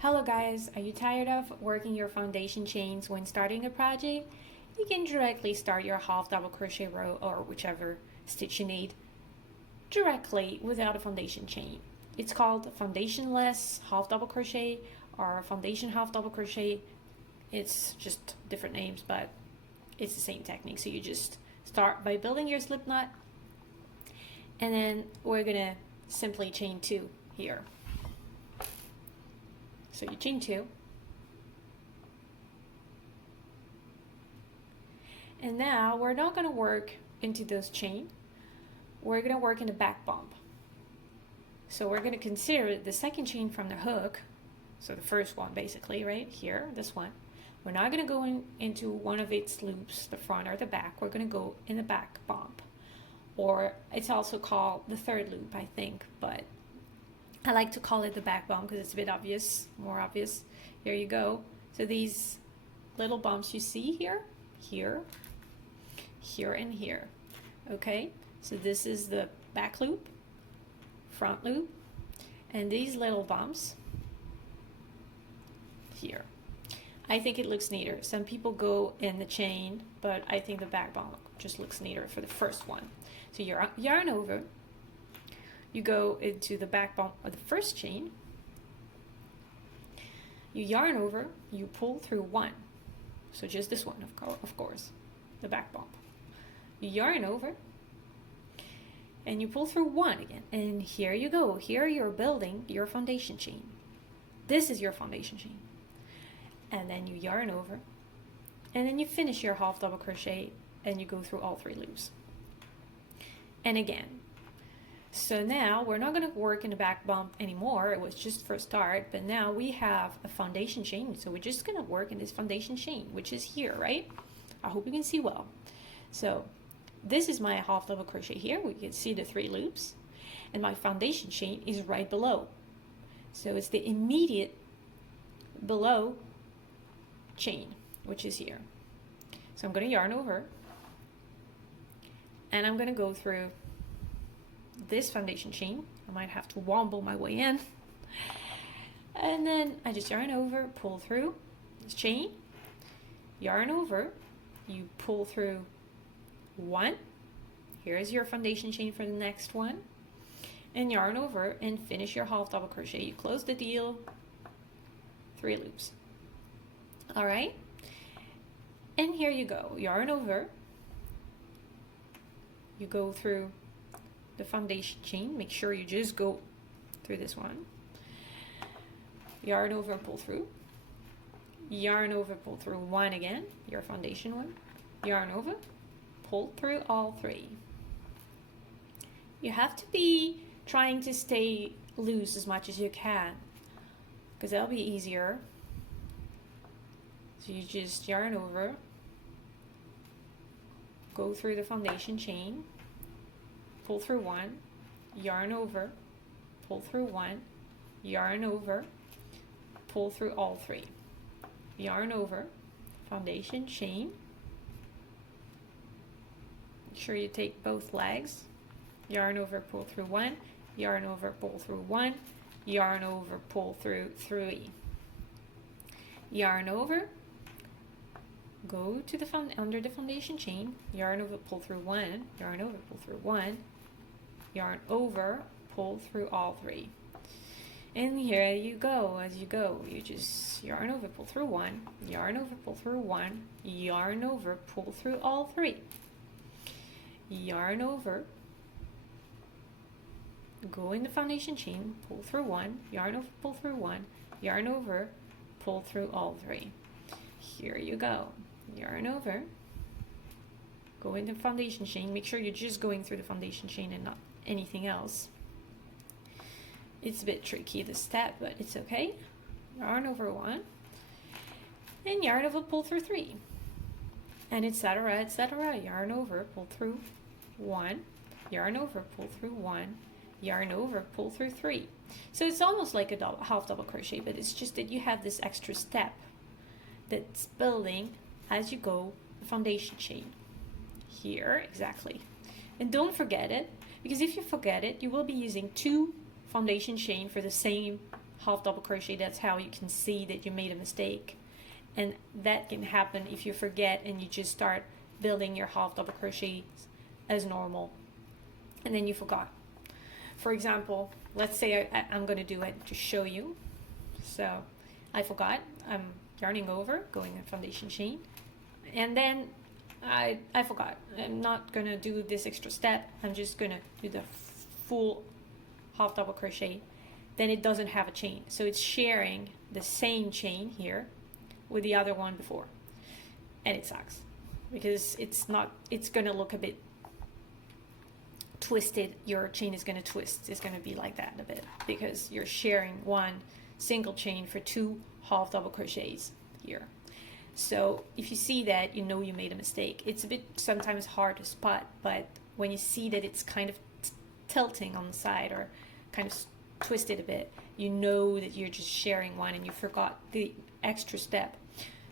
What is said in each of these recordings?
Hello guys, are you tired of working your foundation chains when starting a project? You can directly start your half double crochet row or whichever stitch you need directly without a foundation chain. It's called foundationless half double crochet or foundation half double crochet. It's just different names, but it's the same technique. So you just start by building your slip knot, and then we're gonna simply chain 2 here. So you chain 2, and now we're not going to work into those chain. We're going to work in the back bump. So we're going to consider the second chain from the hook, so the first one basically right here, this one. We're not going to go into one of its loops, the front or the back. We're going to go in the back bump, or it's also called the third loop, I think, but I like to call it the back bump because it's a bit obvious, more obvious. Here you go. So these little bumps you see here, here, here, and here. Okay, so this is the back loop, front loop, and these little bumps here. I think it looks neater. Some people go in the chain, but I think the back bump just looks neater for the first one. So you yarn over. You go into the back bump of the first chain, you yarn over, you pull through 1, so just this one of course, the back bump. You yarn over, and you pull through 1 again, and here you go. Here you're building your foundation chain. This is your foundation chain. And then you yarn over, and then you finish your half double crochet, and you go through all 3 loops. And again. So now we're not going to work in the back bump anymore. It was just for a start, but now we have a foundation chain. So we're just going to work in this foundation chain, which is here, right? I hope you can see well. So this is my half double crochet here. We can see the 3 loops, and my foundation chain is right below. So it's the immediate below chain, which is here. So I'm going to yarn over, and I'm going to go through this foundation chain. I might have to womble my way in, and then I just yarn over, pull through this chain, yarn over, you pull through 1, here's your foundation chain for the next one, and yarn over and finish your half double crochet. You close the deal, 3 loops. All right, and here you go. Yarn over, you go through the foundation chain. Make sure you just go through this one. Yarn over and pull through. Yarn over, pull through 1 again, your foundation one. Yarn over, pull through all 3. You have to be trying to stay loose as much as you can, because that'll be easier. So you just yarn over, go through the foundation chain, pull through 1, yarn over, pull through 1, yarn over, pull through all 3. Yarn over, foundation chain. Make sure you take both legs. Yarn over, pull through 1, yarn over, pull through 1, yarn over, pull through 3. Yarn over, go to the under the foundation chain, yarn over, pull through 1, yarn over, pull through 1, yarn over, pull through all 3. And here you go. As you go, you just yarn over, pull through 1, yarn over, pull through 1, yarn over, pull through all 3. Yarn over, go in the foundation chain, pull through 1, yarn over, pull through 1, yarn over, pull through all 3. Here you go. Yarn over, go in the foundation chain. Make sure you're just going through the foundation chain and not anything else. It's a bit tricky, this step, but it's okay. Yarn over 1, and yarn over, pull through 3, and etc., etc. Yarn over, pull through 1, yarn over, pull through 1, yarn over, pull through 3. So it's almost like a half double crochet, but it's just that you have this extra step that's building as you go the foundation chain here, exactly. And don't forget it, because if you forget it, you will be using 2 foundation chain for the same half double crochet. That's how you can see that you made a mistake. And that can happen if you forget and you just start building your half double crochets as normal and then you forgot. For example, let's say I'm going to do it to show you. So I forgot, I'm yarning over, going in foundation chain, and then I forgot. I'm not going to do this extra step. I'm just going to do the full half double crochet. Then it doesn't have a chain, so it's sharing the same chain here with the other one before, and it sucks because it's going to look a bit twisted. Your chain is going to twist. It's going to be like that a bit because you're sharing one single chain for 2 half double crochets here. So if you see that, you know you made a mistake. It's a bit sometimes hard to spot, but when you see that it's kind of tilting on the side or kind of twisted a bit, you know that you're just sharing one and you forgot the extra step.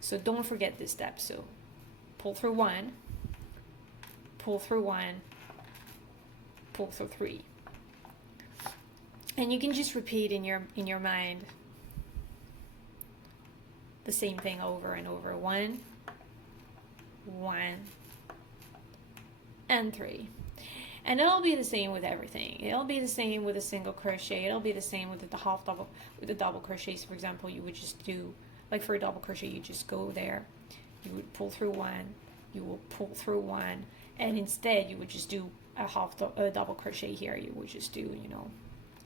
So don't forget this step. So pull through 1, pull through 1, pull through 3, and you can just repeat in your mind the same thing over and over. 1, 1, and 3. And it'll be the same with everything. It'll be the same with a single crochet. It'll be the same with the half double, with the double crochets. For example, you would just do, like for a double crochet, you just go there, you would pull through 1, you will pull through 1, and instead you would just do a double crochet here. You would just do, you know,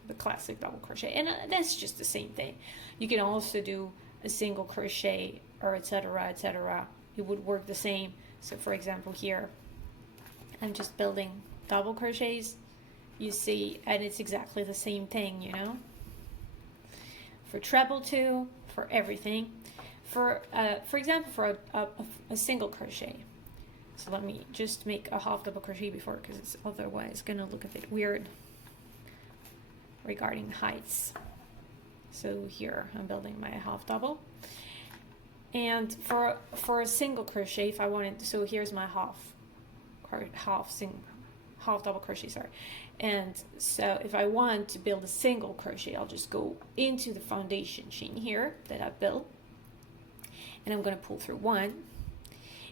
the classic double crochet, and that's just the same thing. You can also do a single crochet, or etc., etc. It would work the same. So for example, here I'm just building double crochets, you see, and it's exactly the same thing, you know, for treble 2, for everything. For example, for a single crochet, so let me just make a half double crochet before, because it's otherwise gonna look a bit weird regarding heights. So here I'm building my half double, and for a single crochet, if I wanted, so here's my half double crochet, sorry. And so if I want to build a single crochet, I'll just go into the foundation chain here that I built, and I'm going to pull through 1,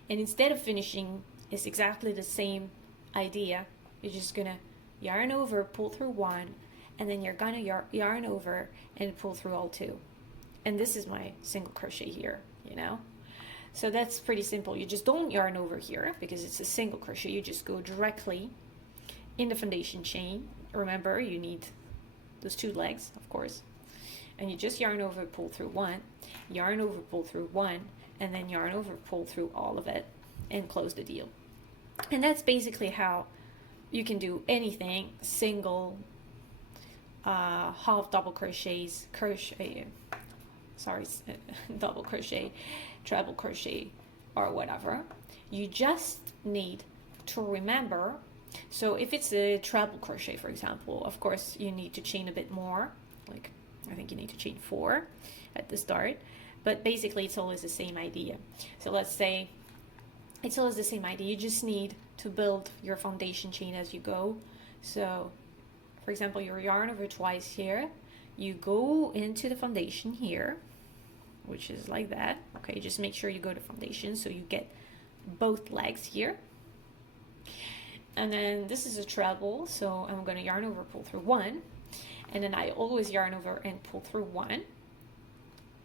and instead of finishing, it's exactly the same idea. You're just going to yarn over, pull through 1, and then you're going to yarn over and pull through all 2, and this is my single crochet here, you know. So that's pretty simple. You just don't yarn over here because it's a single crochet. You just go directly in the foundation chain. Remember, you need those 2 legs, of course, and you just yarn over, pull through 1, yarn over, pull through 1, and then yarn over, pull through all of it, and close the deal. And that's basically how you can do anything: single, half double crochets, double crochet, treble crochet, or whatever. You just need to remember. So if it's a treble crochet, for example, of course you need to chain a bit more, like I think you need to chain 4 at the start, but basically it's always the same idea. So let's say it's always the same idea. You just need to build your foundation chain as you go. So for example, you yarn over twice here, you go into the foundation here, which is like that. Okay, just make sure you go to foundation so you get both legs here. And then this is a treble, so I'm going to yarn over, pull through 1, and then I always yarn over and pull through 1.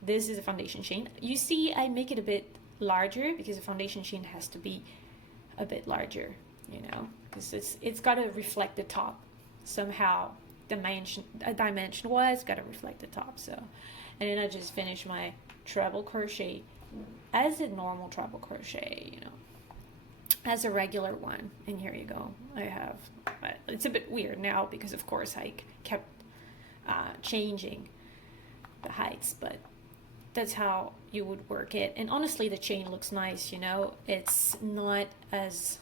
This is a foundation chain. You see, I make it a bit larger because the foundation chain has to be a bit larger, you know, because it's got to reflect the top somehow. Dimension wise, got to reflect the top. So, and then I just finish my treble crochet as a normal treble crochet, you know, as a regular one. And here you go. I have, it's a bit weird now because of course I kept changing the heights, but that's how you would work it. And honestly, the chain looks nice, you know, it's not as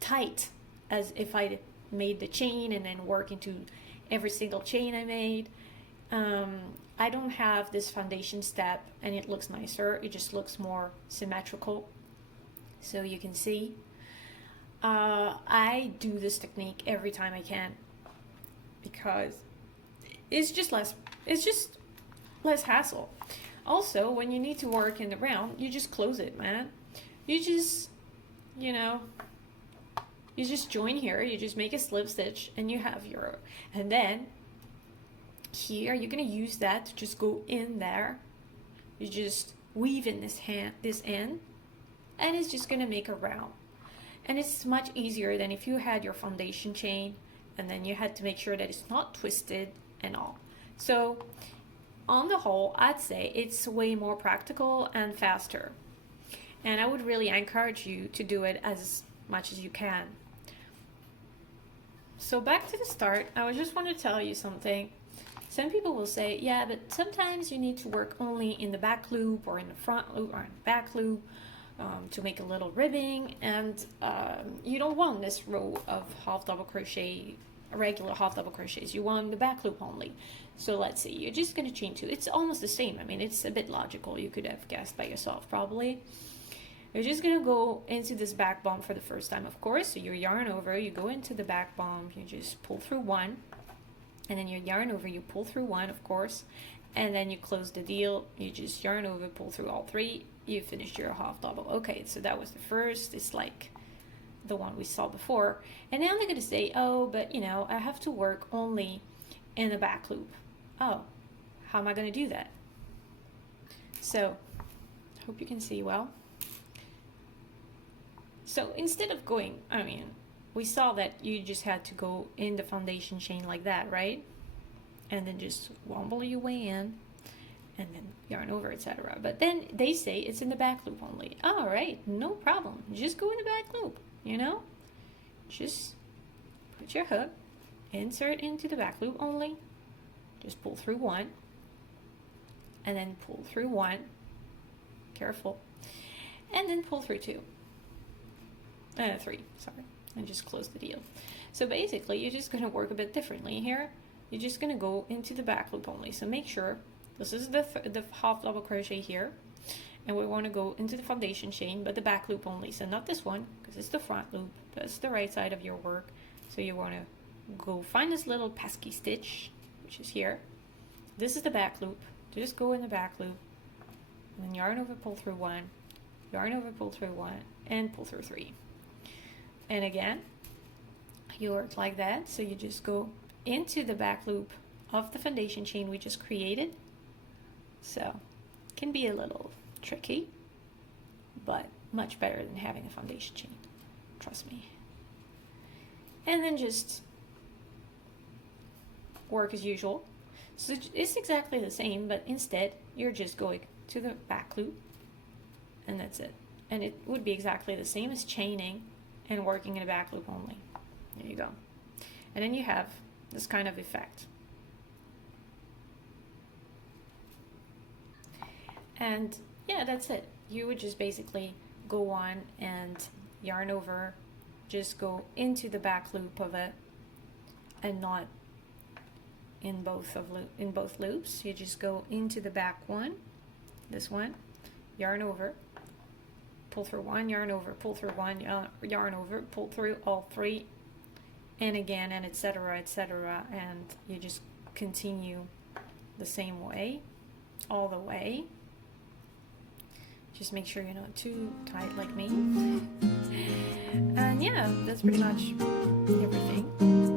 tight as if I made the chain and then work into every single chain I made. I don't have this foundation step and it looks nicer. It just looks more symmetrical. So you can see I do this technique every time I can because it's just less hassle. Also, when you need to work in the round, you just close it, man. You just, you know, you just join here, you just make a slip stitch, and you have your, and then here you're gonna use that to just go in there. You just weave in this end, and it's just gonna make a round. And it's much easier than if you had your foundation chain and then you had to make sure that it's not twisted and all. So on the whole, I'd say it's way more practical and faster. And I would really encourage you to do it as much as you can. So back to the start, I just want to tell you something. Some people will say, yeah, but sometimes you need to work only in the back loop or in the front loop or in the back loop to make a little ribbing, and you don't want this row of half double crochet, regular half double crochets. You want the back loop only. So let's see, you're just going to chain two. It's almost the same. I mean, it's a bit logical. You could have guessed by yourself probably. You're just going to go into this back bump for the first time, of course. So you yarn over, you go into the back bump, you just pull through one, and then you yarn over, you pull through one, of course, and then you close the deal. You just yarn over, pull through all three, you finished your half double. Okay, so that was the first. It's like the one we saw before. And now they're going to say, oh, but you know, I have to work only in the back loop. Oh, how am I going to do that? So hope you can see well. So instead of going, I mean, we saw that you just had to go in the foundation chain like that, right? And then just womble your way in, and then yarn over, etc. But then they say it's in the back loop only. All right, no problem. Just go in the back loop, you know? Just put your hook, insert into the back loop only, just pull through one, and then pull through one, careful, and then pull through three, sorry, and just close the deal. So basically, you're just going to work a bit differently here. You're just going to go into the back loop only. So make sure this is the half double crochet here, and we want to go into the foundation chain, but the back loop only. So not this one, because it's the front loop. That's the right side of your work. So you want to go find this little pesky stitch, which is here. This is the back loop. Just go in the back loop, and then yarn over, pull through one, yarn over, pull through one, and pull through three. And again, you work like that. So you just go into the back loop of the foundation chain we just created. So it can be a little tricky, but much better than having a foundation chain, trust me. And then just work as usual. So it's exactly the same, but instead you're just going to the back loop, and that's it. And it would be exactly the same as chaining and working in a back loop only. There you go. And then you have this kind of effect. And yeah, that's it. You would just basically go on and yarn over, just go into the back loop of it, and not in both loops. You just go into the back one, this one, yarn over, pull through one, yarn over, pull through one, yarn over, pull through all three, and again, and etc., etc., and you just continue the same way all the way. Just make sure you're not too tight like me. And yeah, that's pretty much everything.